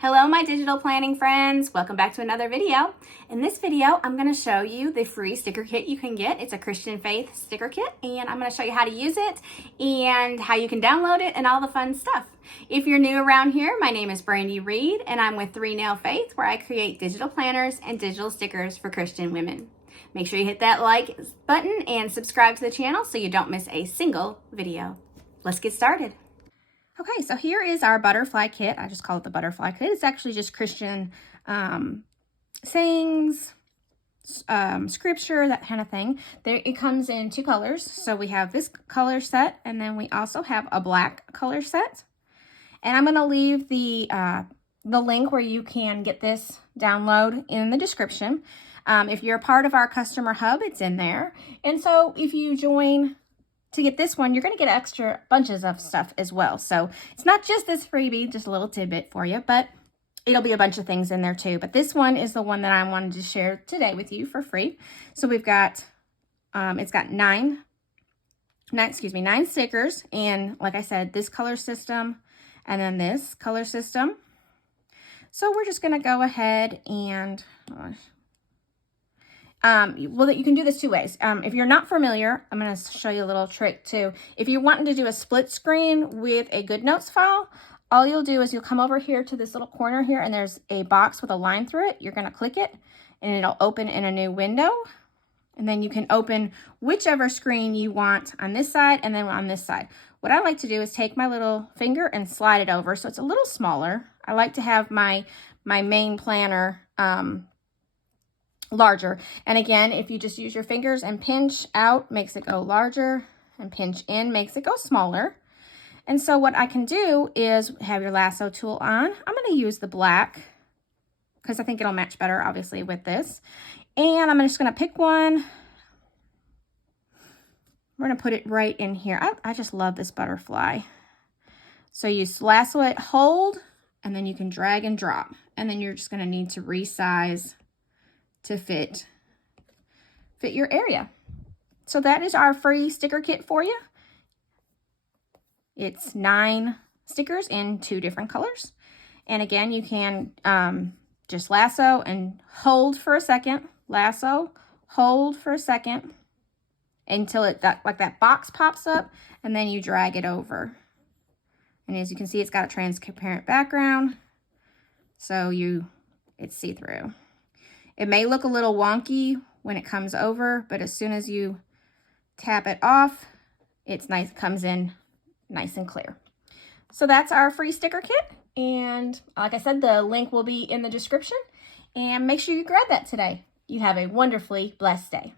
Hello, my digital planning friends. Welcome back to another video. In this video, I'm going to show you the free sticker kit you can get. It's a Christian Faith sticker kit, and I'm going to show you how to use it and how you can download it and all the fun stuff. If you're new around here, my name is Brandi Reed, and I'm with 3 Nail Faith, where I create digital planners and digital stickers for Christian women. Make sure you hit that like button and subscribe to the channel so you don't miss a single video. Let's get started. Okay, so here is our butterfly kit. I just call it the butterfly kit. It's actually just Christian sayings, scripture, that kind of thing. It comes in 2 colors. So we have this color set, and then we also have a black color set. And I'm going to leave the link where you can get this download in the description. If you're a part of our customer hub, it's in there. And so if you join to get this one, you're going to get extra bunches of stuff as well. So it's not just this freebie, just a little tidbit for you, but it'll be a bunch of things in there too. But this one is the one that I wanted to share today with you for free. So we've got, it's got 9 stickers. And like I said, this color system and then this color system. So we're just going to go ahead and, well, you can do this 2 ways. If you're not familiar, I'm going to show you a little trick too. If you're wanting to do a split screen with a GoodNotes file, all you'll do is you'll come over here to this little corner here, and there's a box with a line through it. You're going to click it, and it'll open in a new window. And then you can open whichever screen you want on this side and then on this side. What I like to do is take my little finger and slide it over so it's a little smaller. I like to have my main planner larger. And again, if you just use your fingers and pinch out, makes it go larger, and pinch in makes it go smaller. And so what I can do is have your lasso tool on. I'm going to use the black because I think it'll match better, obviously, with this. And I'm just going to pick one. We're going to put it right in here. I just love this butterfly. So you lasso it, hold, and then you can drag and drop. And then you're just going to need to resize to fit your area. So that is our free sticker kit for you. It's 9 stickers in 2 different colors. And again, you can just lasso and hold for a second. Lasso, hold for a second until like that box pops up, and then you drag it over. And as you can see, it's got a transparent background, so it's see-through. It may look a little wonky when it comes over, but as soon as you tap it off, it's nice, comes in nice and clear. So that's our free sticker kit. And like I said, the link will be in the description. And make sure you grab that today. You have a wonderfully blessed day.